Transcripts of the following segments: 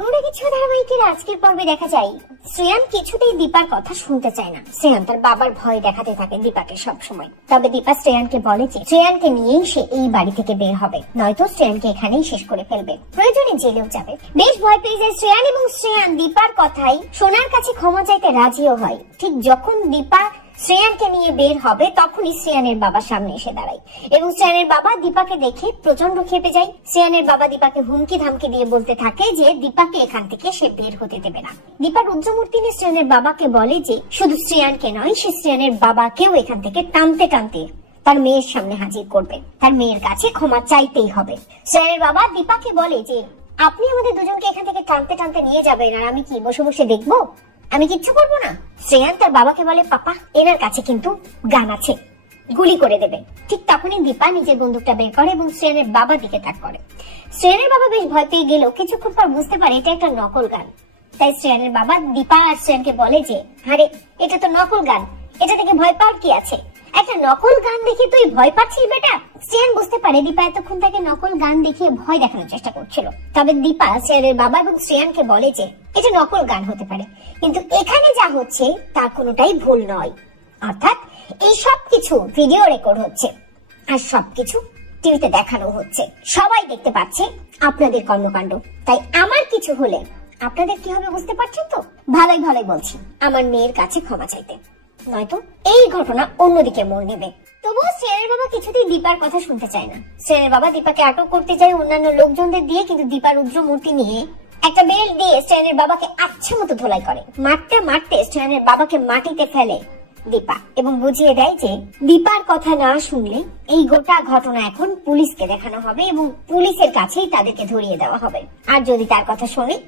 অনুরাগী ছোঁয়া ধারাবাহিকের আজকের পর্বে দেখা যায় শ্রেয়ান কিছুতেই দীপার কথা শুনতে চায় না। শ্রেয়ান তার বাবার ভয় দেখাতে থাকে দীপাকে সব সময়। তবে দীপা শ্রেয়ানকে বলে যে শ্রেয়ানকে নিয়েই সে এই বাড়ি থেকে বের হবে, নয়তো শ্রেয়ানকে এখানেই শেষ করে ফেলবে, প্রয়োজনে জেলেও যাবে। বেশ ভয় পেয়ে যায় শ্রেয়ান এবং শ্রেয়ান দীপার কথাই সোনার কাছে ক্ষমা চাইতে রাজিও হয়। ঠিক যখন দীপা শ্রেয়ানকে নিয়ে বের হবে তখনই শ্রেয়ানের বাবা সামনে এসে দাঁড়ায় এবং শ্রেয়ানের বাবা দীপাকে দেখে প্রচন্ড ক্ষেপে যায়। শ্রেয়ানের বাবা দীপাকে হুমকি ধামকি দিয়ে বলতে থাকে যে দীপাকে এখান থেকে সে বের হতে দেবে না। দীপা রুদ্রমূর্তি নিয়ে শ্রেয়ানের বাবাকে বলে যে শুধু শ্রেয়ানকে নয়, সে শ্রেয়ানের বাবাকেও এখান থেকে টানতে টানতে তার মেয়ের সামনে হাজির করবে, তার মেয়ের কাছে ক্ষমা চাইতেই হবে। শ্রেয়ানের বাবা দীপাকে বলে যে আপনি আমাদের দুজনকে এখান থেকে টানতে টানতে নিয়ে যাবেন আর আমি কি বসে বসে দেখবো? আমি কিচ্ছু করবো না। শ্রেয়ান তার বাবাকে বলে পাপা এনার কাছে কিন্তু গান আছে, গুলি করে দেবে। ঠিক তখনই দীপা নিজের বন্দুকটা বের করে এবং শ্রেয়ানের বাবা দিকে তাক করে। শ্রেয়ানের বাবা বেশ ভয় পেয়ে গেলেও কিছুক্ষণ পর বুঝতে পারে এটা একটা নকল গান। তাই শ্রেয়ানের বাবা দীপা আর শ্রেয়ানকে বলে যে আরে এটা তো নকল গান, এটা থেকে ভয় পাওয়ার কি আছে? একটা নকল গান দেখে তুই ভয় পাচ্ছিস বেটা? শ্রেয়ান বুঝতে পারে দীপা এতক্ষণ তাকে নকল গান দেখিয়ে ভয় দেখানোর চেষ্টা করছিল। তবে দীপা শ্রেয়ানের বাবা এবং শ্রেয়ানকে বলে যে এটা নকল গান হতে পারে, কিন্তু এখানে যা হচ্ছে তা কোনোটাই ভুল নয়। অর্থাৎ এই সবকিছু ভিডিও রেকর্ড হচ্ছে আর সবকিছু টিভিতে দেখানো হচ্ছে, সবাই দেখতে পাচ্ছে আপনাদের কর্মকাণ্ড। তাই আমার কিছু হলে আপনাদের কি হবে বুঝতে পারছেন তো? ভালোই ভালোই বলছি আমার মেয়ের কাছে ক্ষমা চাইতে, নয়তো এই ঘটনা অন্যদিকে মোড় নেবে। তবুও শ্রেয়ানের বাবা কিছুতেই দীপার কথা শুনতে চায় না। শ্রেয়ানের বাবা দীপাকে আটক করতে যায় অন্যান্য লোকজনদের দিয়ে, কিন্তু দীপা রুদ্রমূর্তি নিয়ে একটা বেল্ট দিয়ে শ্রেয়ানের বাবাকে আচ্ছা মতো ধোলাই করে। মারতে মারতে শ্রেয়ানের বাবাকে মাটিতে ফেলে দীপা এবং বুঝিয়ে দেয় যে দীপার কথা না শুনলে এই গোটা ঘটনা এখন পুলিশকে দেখানো হবে এবং পুলিশের কাছেই তাদেরকে ধরিয়ে দেওয়া হবে। আর যদি তার কথা শোনে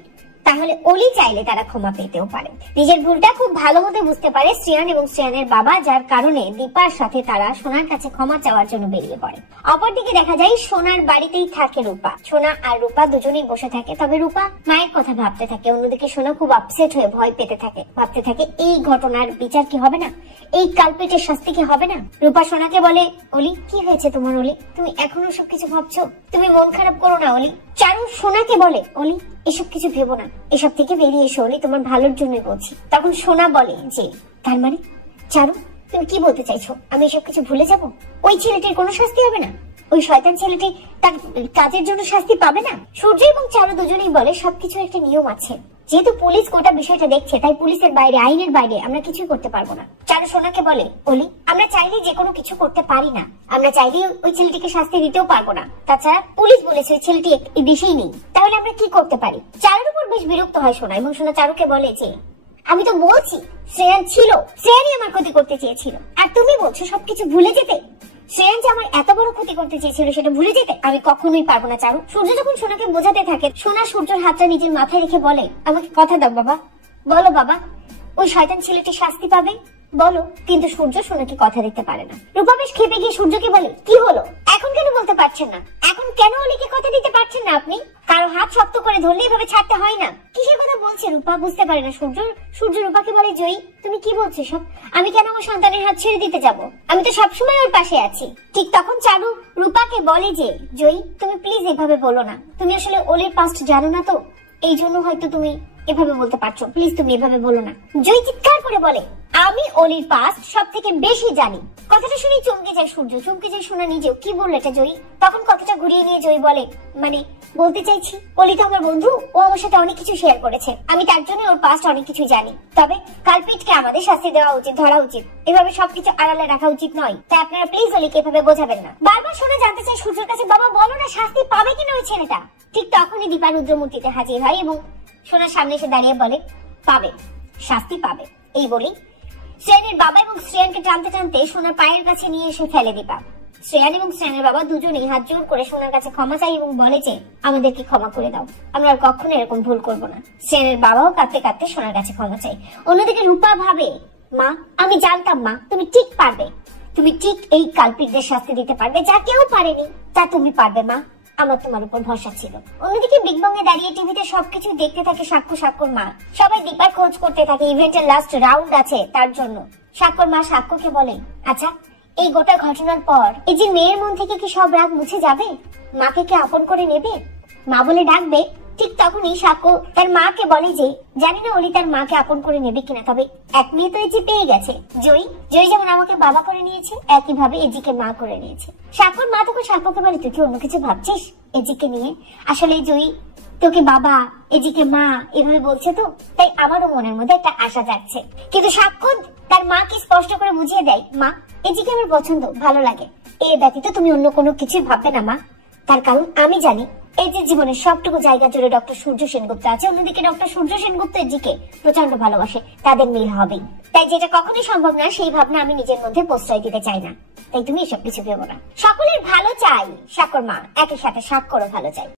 তাহলে অলি চাইলে তারা ক্ষমা পেতেও পারে। নিজের ভুলটা খুব ভালো মতো বুঝতে পারে শ্রেয়ান এবং শ্রেয়ানের বাবা, যার কারণে দীপার সাথে তারা সোনার কাছে ক্ষমা চাওয়ার জন্য বেরিয়ে পড়ে। অপরদিকে দেখা যায় সোনার বাড়িতেই থাকে রূপা। সোনা আর রূপা দুজনেই বসে থাকে। তবে রূপা মায়ের কথা ভাবতে থাকে, অন্যদিকে সোনা খুব আপসেট হয়ে ভয় পেতে থাকে, ভাবতে থাকে এই ঘটনার বিচার কি হবে না, এই কালপেটের শাস্তি কি হবে না। রূপা সোনাকে বলে অলি কি হয়েছে তোমার অলি, তুমি এখনো সবকিছু ভাবছো, তুমি মন খারাপ করো না অলি। চারু সোনাকে বলে অলি এসব কিছু ভেবো না, এসব থেকে বেরিয়ে এসো অলি, তোমার ভালোর জন্য বলছি। তখন সোনা বলে যে তার মানে চারু তুমি কি বলতে চাইছো, আমি এসব কিছু ভুলে যাব? ওই ছেলেটির কোনো শাস্তি হবে না? ওই শয়তান ছেলেটি তার কাজের জন্য শাস্তি পাবে না? সূর্য এবং চারু দুজনেই বলে সবকিছু একটা নিয়ম আছে, যেহেতু পুলিশ গোটা বিষয়টা দেখছে তাই পুলিশের বাইরে, আইনের বাইরে আমরা কিছুই করতে পারবো না। চারু সোনাকে বলে অলি আমরা চাইলে যে কোনো কিছু করতে পারি না, আমরা চাইলে ওই ছেলেটিকে শাস্তি দিতেও পারবো না, তাছাড়া পুলিশ বলেছে ওই ছেলেটি এই দেশেই নেই, তাহলে আমরা কি করতে পারি? চারুর উপর বেশ বিরক্ত হয় সোনা এবং সোনা চারুকে বলে যে আমি তো বলছি শ্রেয়ান ছিল, শ্রেয়ানই আমার ক্ষতি করতে চেয়েছিল, আর তুমি বলছো সবকিছু ভুলে যেতে। শ্রেয়ান যে আমার এত বড় ক্ষতি করতে চেয়েছিল সেটা ভুলে যেতে আমি কখনোই পারবো না চারু। সূর্য যখন সোনাকে বোঝাতে থাকে সোনা সূর্যের হাতটা নিজের মাথায় রেখে বলে আমাকে কথা দাও বাবা, বলো বাবা ওই শয়তান ছেলেটি শাস্তি পাবে বলো। কিন্তু সূর্য সোনাকে কথা দিতে পারে না। রূপা বেশ খেপে গিয়ে সূর্যকে বলে কি হলো, এখন কেন বলতে পারছেন না, এখন কেন অলিকে কথা দিতে পারছেন না আপনি? কারো হাত শক্ত করে ধরলে এভাবে ছাড়তে হয় না। কিসের কথা বলছে রূপা বুঝতে পারে না সূর্য। সূর্য রূপাকে বলে জয়ী তুমি কি বলছো সব, আমি কেন আমার সন্তানের হাত ছেড়ে দিতে যাব, আমি তো সবসময় ওর পাশে আছি। ঠিক তখন চারু রূপাকে বলে যে জয়ী তুমি প্লিজ এভাবে বলো না, তুমি আসলে ওলের পাস্ট জানো না তো, এই জন্য হয়তো তুমি এভাবে বলতে পারছো, প্লিজ তুমি এভাবে বলো না। জয়ী চিৎকার করে বলে আমি অলির পাস্ট সব থেকে বেশি জানি। কথাটা শুনে চমকে যায় সূর্য, চমকে যায় শোনা নিজেও, কি বললো এটা জয়ী? তখন কথাটা ঘুরিয়ে নিয়ে জয়ী বলে মানে বলতে চাইছি অলি তো আমার বন্ধু, ও আমার সাথে অনেক কিছু শেয়ার করেছে, আমি তার জন্য ওর পাস্ট অনেক কিছু জানি। তবে কালপিটকে আমাদের শাস্তি দেওয়া উচিত, ধরা উচিত, এভাবে সবকিছু আড়ালে রাখা উচিত নয়। তাই আপনারা প্লিজ অলিকে এভাবে বোঝাবেন না। বারবার শোনা জানতে চায় সূর্যের কাছে বাবা বলো না শাস্তি পাবে কিনা ওই ছেলেটা। ঠিক তখনই দীপা রুদ্রমূর্তিতে হাজির হয় এবং সোনার সামনে এসে দাঁড়িয়ে বলে পাবে, শাস্তি পাবে। এই বলি শ্রেয়ানের বাবা এবং শ্রেয়ানকে টানতে টানতে সোনার পায়ের কাছে নিয়ে এসে ফেলে দীপা। শ্রেয়ান এবং শ্রেয়ানের বাবা দুজনেই হাত জোর করে সোনার কাছে ক্ষমা চাই এবং বলে যে আমাদেরকে ক্ষমা করে দাও, আমরা আর কখনো এরকম ভুল করবো না। শ্রেয়ানের বাবাও কাঁদতে কাঁদতে সোনার কাছে ক্ষমা চাই। অন্যদিকে রূপা ভাবে মা আমি জানতাম মা তুমি ঠিক পারবে, তুমি ঠিক এই কালপিটদের শাস্তি দিতে পারবে, যা কেউ পারেনি তা তুমি পারবে মা, আমার তোমার উপর ভরসা ছিল। অন্যদিকে বিগ বং এ দাঁড়িয়ে টিভিতে সবকিছু দেখতে থাকে সাক্ষ্যর মা। সবাই দীপার খোঁজ করতে থাকে, ইভেন্টের লাস্ট রাউন্ড আছে তার জন্য। সাক্ষ্যর মা সাক্ষ্যকে বলে আচ্ছা এই গোটা ঘটনার পর এই যে মেয়ের মন থেকে কি সব রাগ মুছে যাবে, মাকে কি আপন করে নেবে, মা বলে ডাকবে ঠিক তখনই সাক্ষ্য তার মাকে বলে যে জানি না অলি তার মাকে আপন করে নেবে কিনা, তবে এক মেয়ে তো এজি পেয়ে গেছে। জয়ী যেমন আমাকে বাবা করে নিয়েছে একইভাবে এজিকে মা করে নিয়েছে। সাক্ষ্যর মা তখন সাক্ষ্যকে বলে তুই কি অন্য কিছু ভাবছিস এজিকে নিয়ে? আসলে জয়ী তোকে বাবা এজিকে মা এভাবে বলছে, তো তাই আমারও মনের মধ্যে একটা আশা যাচ্ছে। কিন্তু সাক্ষ্য তার মাকে স্পষ্ট করে বুঝিয়ে দেয়, মা এজিকে আমার পছন্দ, ভালো লাগে, এ ব্যতীত তুমি অন্য কোনো কিছুই ভাববে না মা। তার কারণ আমি জানি এই যে জীবনের সবটুকু জায়গা জুড়ে ডক্টর সূর্য সেনগুপ্ত আছে, অন্যদিকে ডক্টর সূর্য সেনগুপ্ত এজিকে প্রচন্ড ভালোবাসে, তাদের মিল হবে। তাই যেটা কখনোই সম্ভব না সেই ভাবনা আমি নিজের মধ্যে প্রশ্রয় দিতে চাই না। তাই তুমি এসব কিছু ভেবো না। সকলের ভালো চাই সাক্ষর মা, একই সাথে সাক্ষরও ভালো চাই।